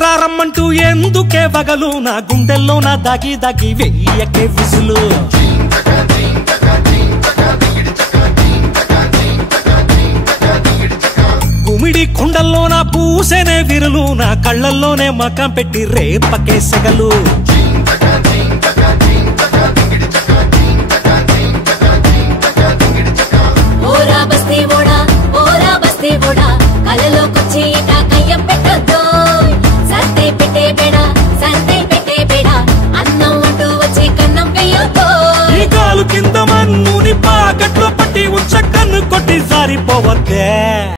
రారమ్మంటూ ఎందుకే వగలు నా గుండెల్లో నా దాగి దాగి వెయ్యకే విసులు గుమిడి కొండల్లో నా పూసేనే విరులు నా కళ్ళల్లోనే మకం పెట్టి రేపకే సెగలు కలలోకొచ్చి కయ్యం పెట్టొద్దు సర్దే పెట్టే బేడ సర్దే పెట్టే బేడ అన్నం అంటూ వచ్చి కన్నం వేయొద్దు ఈ కాలు కింద మన్నుని పాకట్లో పట్టి ఉంచ కన్ను కొట్టి జారిపోవద్దే